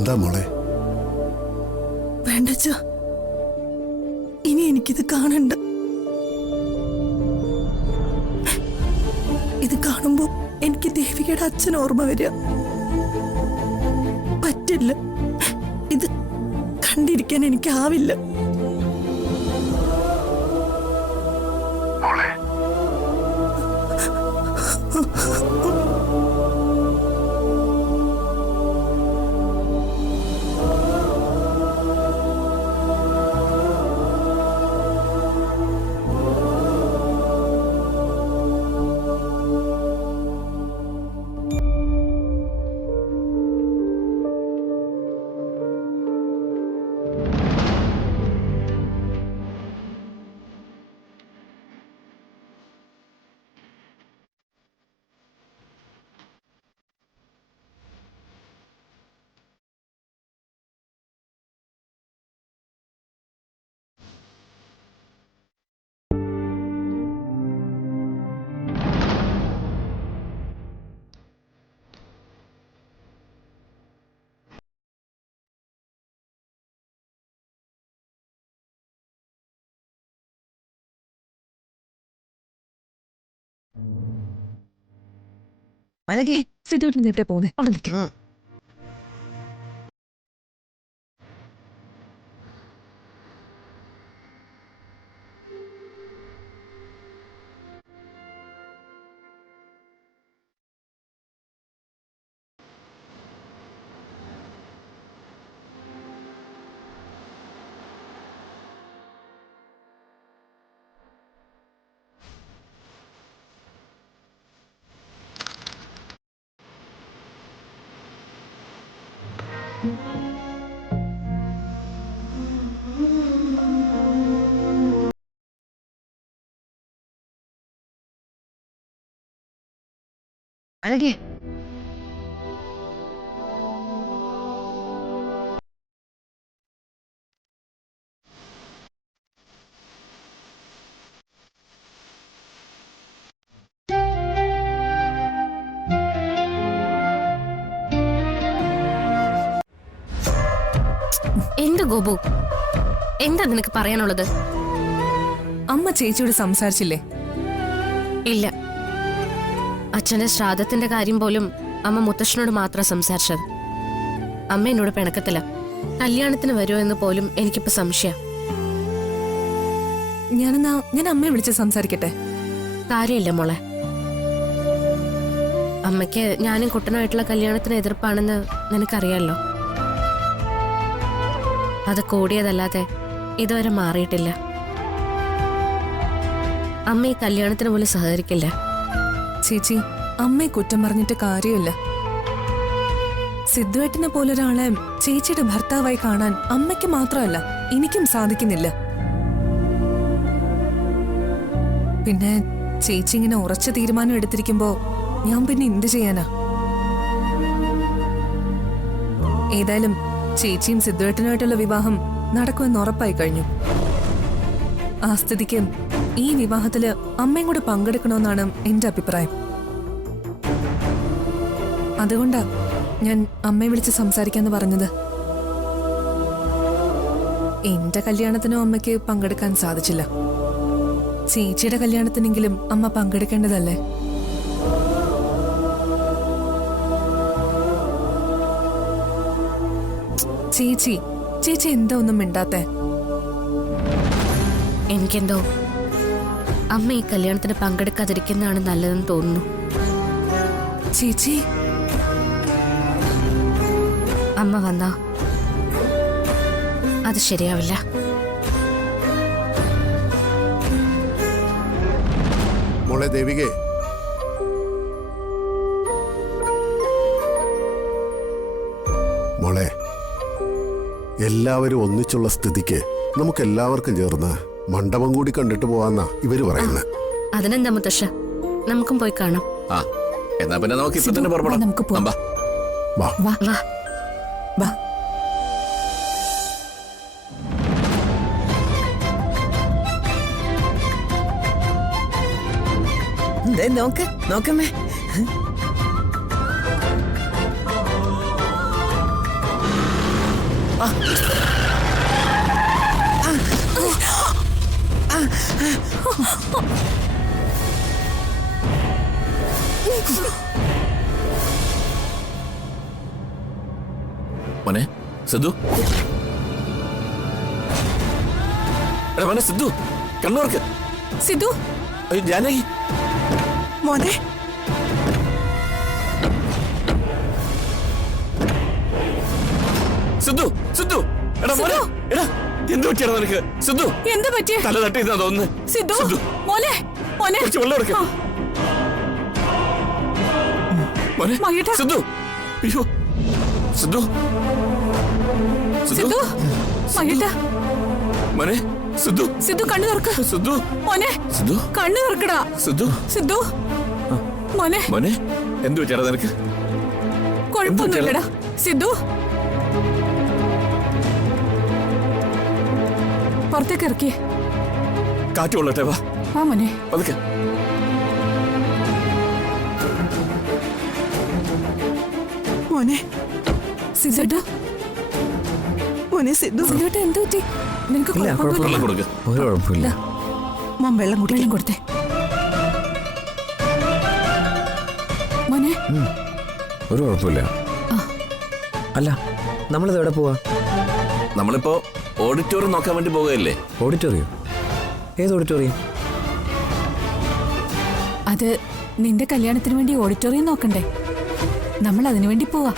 എന്താ മോളെ? വേണ്ടച്ച, ഇനി എനിക്കിത് കാണണ്ട. ഇത് കാണുമ്പോ എനിക്ക് ദേവികയുടെ അച്ഛൻ ഓർമ്മ വരിക. പറ്റില്ല, ഇത് കണ്ടിരിക്കാൻ എനിക്കാവില്ല. മലകി സിദ്ധുവിന് നേരത്തെ പോകുന്നേ, അവിടെ നിൽക്കും. മലകി എന്ത് ഗോപു, എന്താ നിനക്ക് പറയാനുള്ളത്? അമ്മ ചേച്ചിയോട് സംസാരിച്ചില്ലേ? ഇല്ല, അച്ഛന്റെ ശ്രാദ്ധത്തിന്റെ കാര്യം പോലും അമ്മ മുത്തശ്ശനോട് മാത്രം സംസാരിച്ചത്. അമ്മ എന്നോട് പിണക്കത്തില്ല. കല്യാണത്തിന് വരുമോ എന്ന് പോലും എനിക്കിപ്പോ സംശയം. ഞാൻ അമ്മയെ വിളിച്ച് സംസാരിക്കട്ടെ? കാര്യമില്ല മോളെ. അമ്മയ്ക്ക് ഞാനും കുട്ടനുമായിട്ടുള്ള കല്യാണത്തിന് എതിർപ്പാണെന്ന് നിനക്കറിയാലോ. അത് കൂടിയതല്ലാതെ ഇതുവരെ മാറിയിട്ടില്ല. അമ്മ ഈ കല്യാണത്തിന് പോലും സഹകരിക്കില്ല. ചേച്ചി, അമ്മയെ കുറ്റം പറഞ്ഞിട്ട് കാര്യമില്ല. സിദ്ധുവേട്ടനെ പോലൊരാളെ ചേച്ചിയുടെ ഭർത്താവായി കാണാൻ അമ്മയ്ക്ക് മാത്രമല്ല എനിക്കും സാധിക്കുന്നില്ല. പിന്നെ ചേച്ചി ഇങ്ങനെ ഉറച്ച തീരുമാനം എടുത്തിരിക്കുമ്പോ ഞാൻ പിന്നെ എന്ത് ചെയ്യാനാ? ഏതായാലും ചേച്ചിയും സിദ്ധുവേട്ടനുമായിട്ടുള്ള വിവാഹം നടക്കുമെന്ന് ഉറപ്പായി കഴിഞ്ഞു. ആ സ്ഥിതിക്ക് ഈ വിവാഹത്തില് അമ്മയും കൂടെ പങ്കെടുക്കണമെന്നാണ് എന്റെ അഭിപ്രായം. അതുകൊണ്ടാ ഞാൻ അമ്മയെ വിളിച്ച് സംസാരിക്കാന്ന് പറഞ്ഞത്. എന്റെ കല്യാണത്തിനും അമ്മയ്ക്ക് പങ്കെടുക്കാൻ സാധിച്ചില്ല. ചേച്ചിയുടെ കല്യാണത്തിനെങ്കിലും അമ്മ പങ്കെടുക്കേണ്ടതല്ലേ? ചേച്ചി എന്താ ഒന്നും മിണ്ടാത്തെ? എനിക്കെന്തോ അമ്മ ഈ കല്യാണത്തിന് പങ്കെടുക്കാതിരിക്കുന്നതാണ് നല്ലതെന്ന് തോന്നുന്നു. ചേച്ചി, അമ്മ വന്നാ അത് ശരിയാവില്ല. മോളെ ദേവികേ, മോളെ, എല്ലാവരും ഒന്നിച്ചുള്ള സ്ഥിതിക്ക് നമുക്ക് എല്ലാവർക്കും ചേർന്ന് മണ്ഡപം കൂടി കണ്ടിട്ട് പോവാന്നാ ഇവര് പറയുന്നത്. അതിനെന്താ മുത്തശ്ശ, നമുക്കും പോയി കാണാം. എന്നാ പിന്നെ നമുക്ക് ഇപ്പൊ തന്നെ പുറപ്പെടാം. നമുക്ക് പോവാം. വാ വാ വാ. നോക്കമ്മേ. മോനെ സിദ്ധു, എടാ മോനെ സിദ്ധു, കണ്ണൂർക്ക്. സിദ്ധു ജാനകി മോനെ സിദ്ധു, സിദ്ധു, എടാ മോനെ, എടാ എന്ത് പറ്റിയാണോ നിനക്ക്? സിദ്ധു, എന്താ പറ്റിയ? തല തട്ടിയിരുന്നാ തോന്നുന്നു. സിദ്ധു മോനെ മോനെ കുറച്ച് വെള്ളം എടുക്ക. മോനെ മഹിയേട്ടാ. സിദ്ധു, അയ്യോ സിദ്ധു, സിദ്ധു മഹിയേട്ടാ. മോനെ സിദ്ധു, സിദ്ധു കണ്ണു തുറക്ക്. സിദ്ധു, മോനെ സിദ്ധു, കണ്ണു തുറക്കടാ. സിദ്ധു, സിദ്ധു മോനെ മോനെ എന്ത് പറ്റിയാടാ നിനക്ക്? കുഴപ്പമൊന്നുമില്ലടാ. സിദ്ധു പുറത്തേക്ക് ഇറക്കിയേ. കാറ്റ് കൊള്ളട്ടെ, വാ ആ മോനെ. പതുക്കെ. മോനെ സിദ്ധു മോനെ സിദ്ധു സിദ്ധുട്ട എന്ത് പറ്റി? നിനക്ക് വെള്ളം കുഴപ്പമൊന്നുമില്ല? കൊടുക്ക. ഒരു കുഴപ്പമില്ല. മോൻ വെള്ളം കുടിക്കാൻ വെള്ളം കൊടുത്തേ മോനെ. ഒരു കുഴപ്പമില്ല. അല്ല, നമ്മളിത് എവിടെ പോവാ? നമ്മളിപ്പോ ഓഡിറ്റോറിയം നോക്കാൻ വേണ്ടി പോകുകയല്ലേ? ഓഡിറ്റോറിയം? ഏത് ഓഡിറ്റോറിയം? അത് നിന്റെ കല്യാണത്തിന് വേണ്ടി ഓഡിറ്റോറിയം നോക്കണ്ടേ? നമ്മൾ അതിനു വേണ്ടി പോവാ.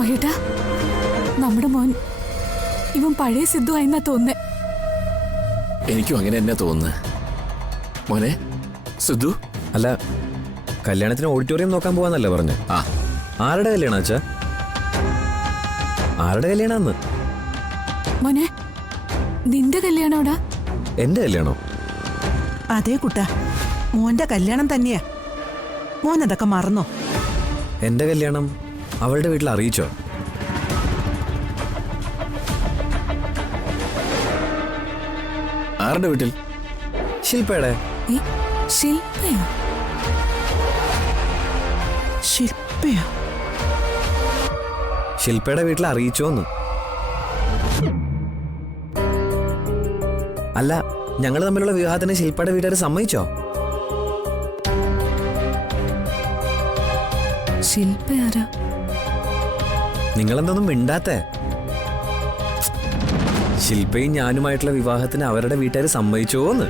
മഹിയേട്ടാ, നമ്മുടെ മോൻ ഇവൻ പഴയ സിദ്ധു ആയെന്നാ തോന്നുന്നേ. എനിക്കും അങ്ങനെ തന്നെ തോന്നുന്നു. മോനെ സിദ്ധു. അല്ല, കല്യാണത്തിന് ഓഡിറ്റോറിയം നോക്കാൻ പോവാന്നല്ലേ പറഞ്ഞേ? ആ, ആരുടെ കല്യാണം അച്ഛാ? ആരുടെ കല്യാണാന്ന്? മോനെ നിന്റെ കല്യാണോടാ? എന്റെ കല്യാണോ? അതേ കുട്ടാ, മോന്റെ കല്യാണം തന്നെയാ. മോൻ അതൊക്കെ മറന്നോ? എന്റെ കല്യാണം അവളുടെ വീട്ടിൽ അറിയിച്ചോ? ആരുടെ വീട്ടിൽ? ശില്പയുടെ. ഏ, ശില്പയോ? ശില്പയോ? ശില്പയുടെ വീട്ടിൽ അറിയിച്ചോന്ന്. അല്ല, ഞങ്ങൾ തമ്മിലുള്ള വിവാഹത്തിന് ശില്പയുടെ വീട്ടുകാർ സമ്മതിച്ചോ? ശില്പ ആരാ? നിങ്ങളെന്തൊന്നും മിണ്ടാത്തേ? ശില്പയും ഞാനുമായിട്ടുള്ള വിവാഹത്തിന് അവരുടെ വീട്ടുകാർ സമ്മതിച്ചോന്ന്.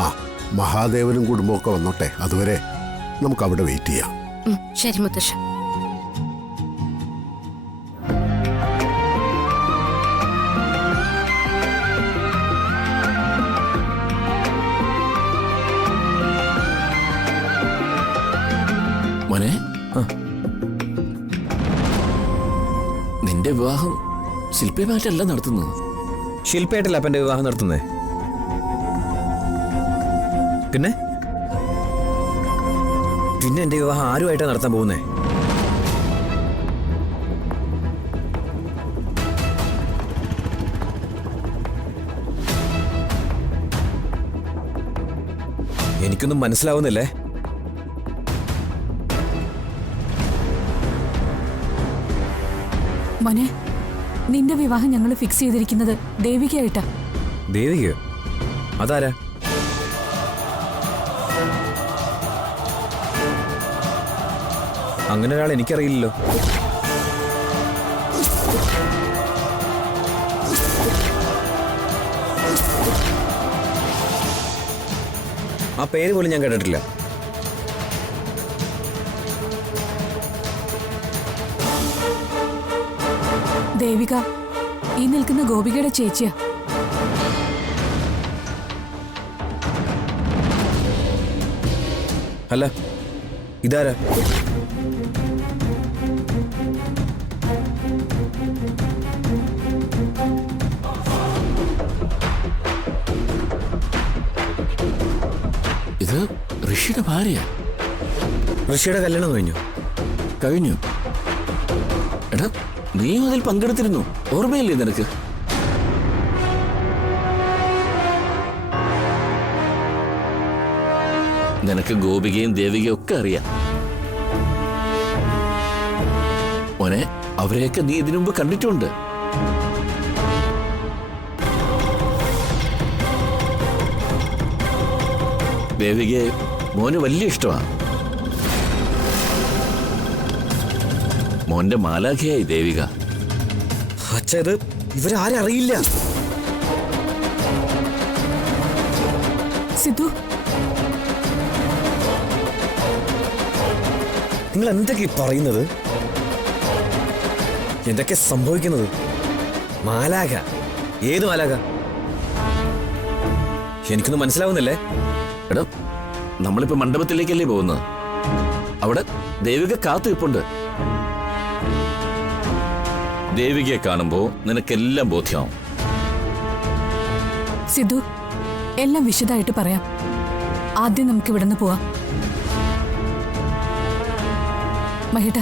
ആ, മഹാദേവനും കുടുംബമൊക്കെ വന്നോട്ടെ. അതുവരെ നമുക്ക് അവിടെ വെയിറ്റ് ചെയ്യാം. ശരി മുത്തശ്ശ. മോനെ, നിന്റെ വിവാഹം ശില്പയുമായിട്ടല്ല നടത്തുന്നത്. ശില്പയായിട്ടല്ല അപ്പൻ്റെ വിവാഹം നടത്തുന്നേ. പിന്നെ പിന്നെ എന്റെ വിവാഹം ആരുമായിട്ടാണ് നടത്താൻ പോകുന്നേ? എനിക്കൊന്നും മനസ്സിലാവുന്നില്ലേ? മോനെ, നിന്റെ വിവാഹം ഞങ്ങൾ ഫിക്സ് ചെയ്തിരിക്കുന്നത് ദേവികയായിട്ടാ. ദേവികയോ? അതാരാ? അങ്ങനെ ഒരാൾ എനിക്കറിയില്ലല്ലോ. ആ പേര് പോലും ഞാൻ കേട്ടിട്ടില്ല. ദേവിക, ഈ നിൽക്കുന്ന ഗോപികയുടെ ചേച്ചിയാ. അല്ല, ഇതാരാ? ഇത് ഋഷിയുടെ ഭാര്യ. ഋഷിയുടെ കല്യാണം കഴിഞ്ഞു. കഴിഞ്ഞു? എടാ, നീയും അതിൽ പങ്കെടുത്തിരുന്നു, ഓർമ്മയില്ലേ നിനക്ക്? നിനക്ക് ഗോപികയും ദേവികയും ഒക്കെ അറിയാം. മോനെ, അവരെയൊക്കെ നീ ഇതിനു മുമ്പ് കണ്ടിട്ടുണ്ട്. ദേവികയെ മോന് വലിയ ഇഷ്ടമാണ്. മോന്റെ മാലാഖയായി ദേവിക. അച്ഛ, ഇത് ഇവരാരും അറിയില്ല. സിദ്ധു, നിങ്ങൾ എന്തൊക്കെ പറയുന്നത്? എന്തൊക്കെ സംഭവിക്കുന്നത്? മാലാഖ? ഏത് മാലാഖ? എനിക്കൊന്നും മനസ്സിലാവുന്നില്ലേ. എടാ, നമ്മളിപ്പോ മണ്ഡപത്തിലേക്കല്ലേ പോകുന്നത്. അവിടെ ദേവിക കാത്തുനിൽപ്പുണ്ട്. ദേവികയെ കാണുമ്പോ നിനക്കെല്ലാം ബോധ്യമാവും. സിദ്ധു, എല്ലാം വിശദമായിട്ട് പറയാം. ആദ്യം നമുക്ക് ഇവിടുന്ന് പോവാം. മഹിട്ട,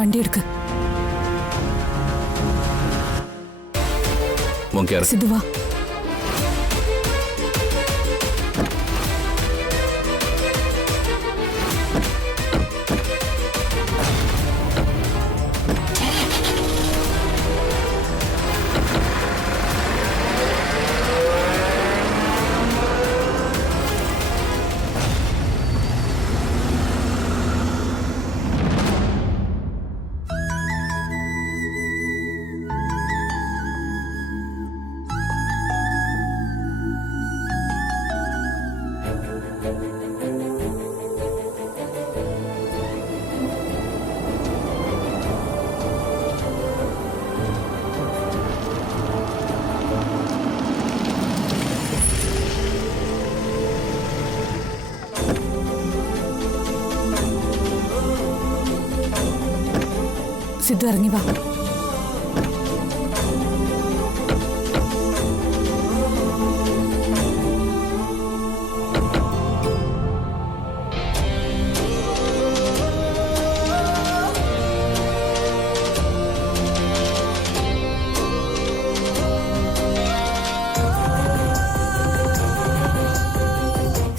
വണ്ടി എടുക്ക്. സിദ്ധു വാ. സിദ്ധു, ഇറങ്ങി വാ.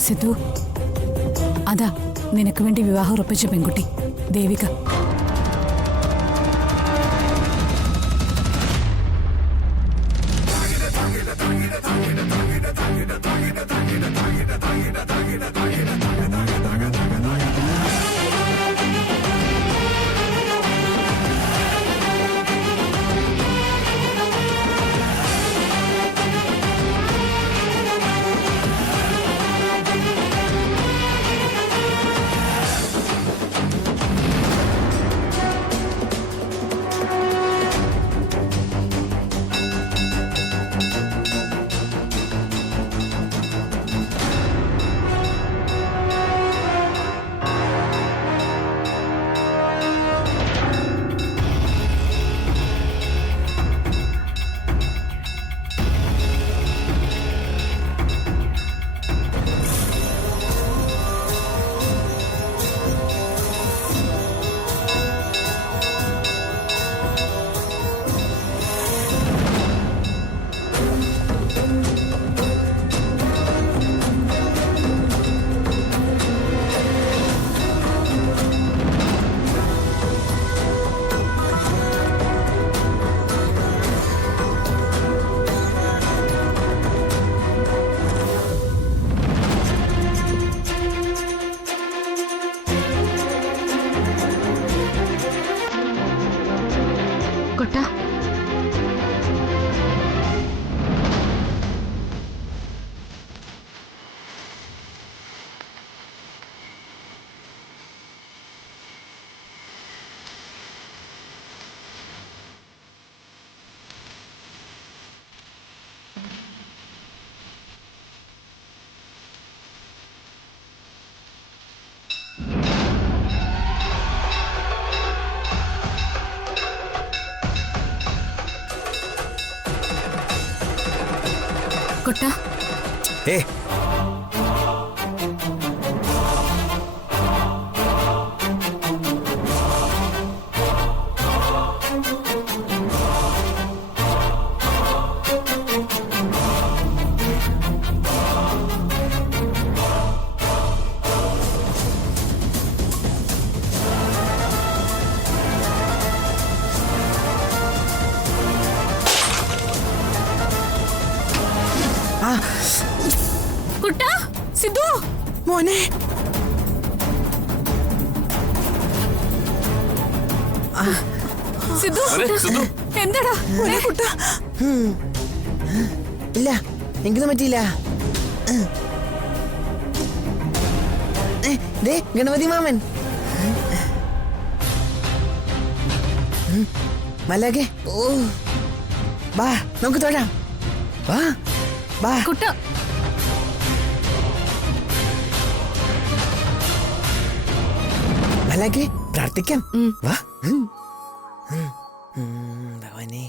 സിദ്ധു, അതാ നിനക്ക് വേണ്ടി വിവാഹം ഉറപ്പിച്ച പെൺകുട്ടി ദേവിക. കുട്ട ഏ കുട്ട സിദ്ധു മോനെ സിദ്ധു അരെ, സിദ്ധു. എന്താടാ മോനെ കുട്ട ഇല്ല എനിക്കൊന്നും പറ്റിയില്ല ദേ ഗണപതി മാമൻ മല്ലാക്കെ ഓ വാ നമുക്ക് തൊഴാം വാ വാ കുട്ട മല്ലാക്കെ പ്രാർത്ഥിക്കാം വാ ഭഗവാനേ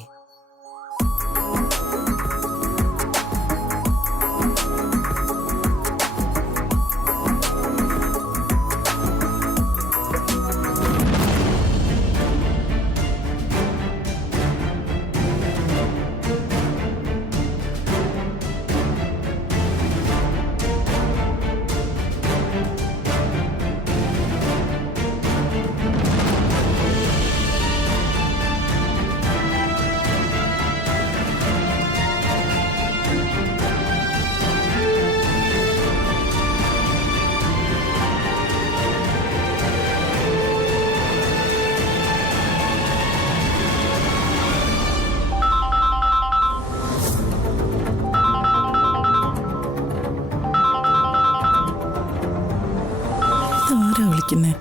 ആരാ വിളിക്കുന്നേ?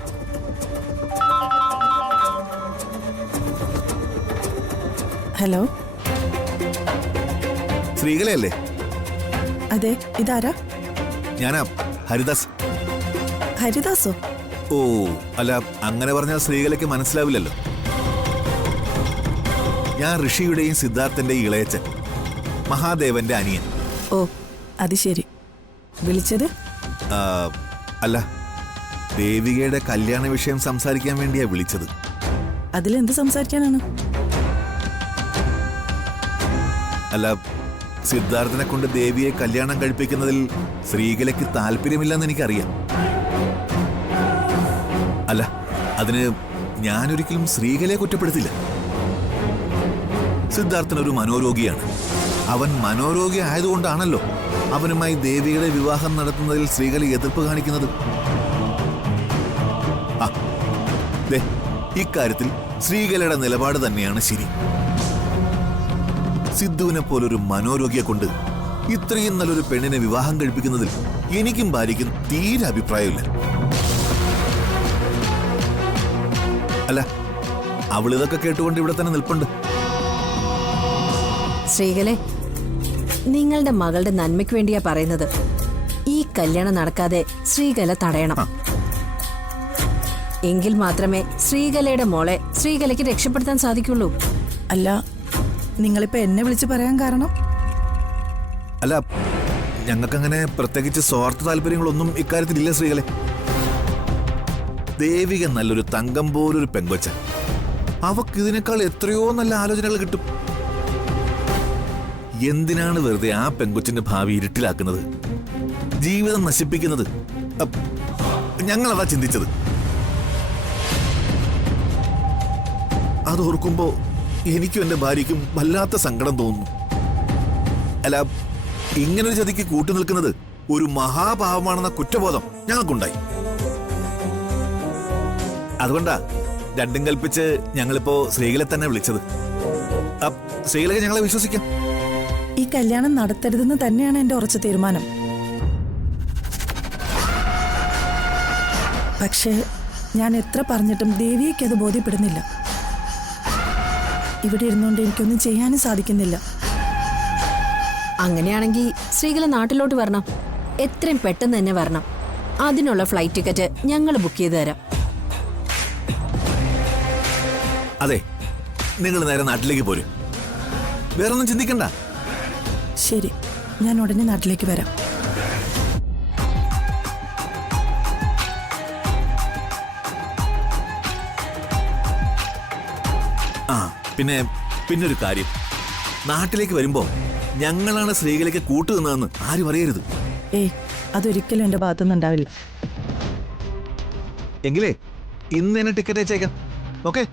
ഹലോ, ശ്രീകലയല്ലേ? അതെ, ഇതാരാ? ഞാനാ ഹരിദാസ്. ഹരിദാസോ? ഓ അല്ല, അങ്ങനെ പറഞ്ഞാൽ ശ്രീകലയ്ക്ക് മനസ്സിലാവില്ലല്ലോ. ഞാൻ ഋഷിയുടെയും സിദ്ധാർത്ഥന്റെയും ഇളയച്ചൻ, മഹാദേവന്റെ അനിയൻ. ഓ അത് ശരി. വിളിച്ചത്? ആ, അല്ല, ദേവികയുടെ കല്യാണ വിഷയം സംസാരിക്കാൻ വേണ്ടിയാ വിളിച്ചത്. അതിലെന്ത് സംസാരിക്കാനാണ്? അല്ല, സിദ്ധാർത്ഥനെ കൊണ്ട് ദേവിയെ കല്യാണം കഴിപ്പിക്കുന്നതിൽ ശ്രീകലയ്ക്ക് താല്പര്യമില്ലെന്ന് എനിക്കറിയാം. അല്ല, അതിന് ഞാനൊരിക്കലും ശ്രീകലയെ കുറ്റപ്പെടുത്തില്ല. സിദ്ധാർത്ഥൻ ഒരു മനോരോഗിയാണ്. അവൻ മനോരോഗി ആയതുകൊണ്ടാണല്ലോ അവനുമായി ദേവിയുടെ വിവാഹം നടത്തുന്നതിൽ ശ്രീകല എതിർപ്പ് കാണിക്കുന്നത്. ആ, ദേ, ഇക്കാര്യത്തിൽ ശ്രീകലയുടെ നിലപാട് തന്നെയാണ് ശരി. സിദ്ധുവിനെ പോലൊരു മനോരോഗിയെ കൊണ്ട് ഇത്രയും നല്ലൊരു പെണ്ണിനെ വിവാഹം കഴിപ്പിക്കുന്നതിൽ എനിക്കും ഭാര്യയ്ക്കും തീരെ അഭിപ്രായമില്ല. അല്ല, അവളിതൊക്കെ കേട്ടുകൊണ്ട് ഇവിടെ തന്നെ നിൽപ്പുണ്ട്. ശ്രീകലെ, നിങ്ങളുടെ മകളുടെ നന്മയ്ക്ക് വേണ്ടിയാ പറയുന്നത്. ഈ കല്യാണം നടക്കാതെ ശ്രീകല തടയണം. എങ്കിൽ മാത്രമേ ശ്രീകലയുടെ മോളെ ശ്രീകലയ്ക്ക് രക്ഷപ്പെടുത്താൻ സാധിക്കുള്ളൂ. അല്ല, നിങ്ങളിപ്പോ എന്നെ വിളിച്ച് പറയാൻ കാരണം? അല്ല, ഞങ്ങൾക്കങ്ങനെ പ്രത്യേകിച്ച് സ്വാർത്ഥ താല്പര്യങ്ങളൊന്നും ഇക്കാര്യത്തിലില്ല ശ്രീകലെ. ദേവിക നല്ലൊരു തങ്കം പോലൊരു പെങ്കൊച്ച. അവക്ക് ഇതിനേക്കാൾ എത്രയോ നല്ല ആലോചനകൾ കിട്ടും. എന്തിനാണ് വെറുതെ ആ പെങ്കൊച്ചിന്റെ ഭാവി ഇരുട്ടിലാക്കുന്നത്, ജീവിതം നശിപ്പിക്കുന്നത്? ഞങ്ങളതാ ചിന്തിച്ചത്. അതോർക്കുമ്പോ എനിക്കും എന്റെ ഭാര്യയ്ക്കും വല്ലാത്ത സങ്കടം തോന്നുന്നു. അല്ല, ഇങ്ങനൊരു ചതിക്ക് കൂട്ടു നിൽക്കുന്നത് ഒരു മഹാപാപമാണെന്ന കുറ്റബോധം ഞങ്ങൾക്കുണ്ടായി. അതുകൊണ്ടാ രണ്ടും കൽപ്പിച്ച് ഞങ്ങളിപ്പോ ശ്രീകലെ തന്നെ വിളിച്ചത്. ശ്രീകലയ്ക്ക് ഞങ്ങളെ വിശ്വസിക്കാം. ഈ കല്യാണം നടത്തരുതെന്ന് തന്നെയാണ് എന്റെ ഉറച്ച തീരുമാനം. പക്ഷേ ഞാൻ എത്ര പറഞ്ഞിട്ടും ദേവിയേക്ക് അത് ബോധ്യപ്പെടുന്നില്ല. ഇവിടെ ഇരുന്നുകൊണ്ട് എനിക്കൊന്നും ചെയ്യാനും സാധിക്കുന്നില്ല. അങ്ങനെയാണെങ്കിൽ ശ്രീകല നാട്ടിലോട്ട് വരണം. എത്രയും പെട്ടെന്ന് തന്നെ വരണം. അതിനുള്ള ഫ്ലൈറ്റ് ടിക്കറ്റ് ഞങ്ങൾ ബുക്ക് ചെയ്ത് തരാം. അതെ, നിങ്ങൾ നേരെ നാട്ടിലേക്ക് പോരും. വേറൊന്നും ചിന്തിക്കണ്ട. ശരി, ഞാൻ ഉടനെ നാട്ടിലേക്ക് വരാം. ആ പിന്നൊരു കാര്യം, നാട്ടിലേക്ക് വരുമ്പോ ഞങ്ങളാണ് ശ്രീകലയ്ക്ക് കൂട്ടുനിന്നതെന്ന് ആരും അറിയരുത്. ഏയ്, അതൊരിക്കലും എന്റെ ഭാഗത്തുനിന്ന് ഉണ്ടാവില്ല. എങ്കിലേ ഇന്ന് തന്നെ ടിക്കറ്റ് അയച്ചേക്കാം. ഓക്കെ.